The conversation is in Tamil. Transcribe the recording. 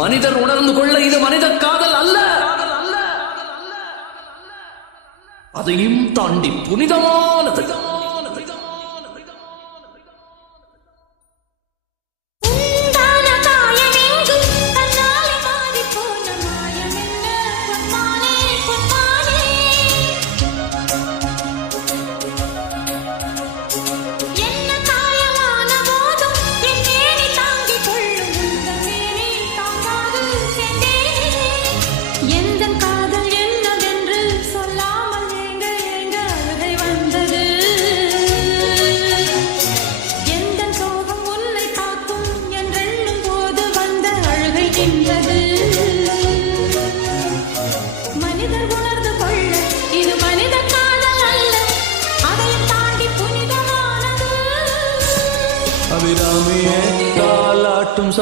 மனிதர் உணர்ந்து கொள்ள இது மனித காதல் அல்ல, அதையும் தாண்டி புனிதமானது.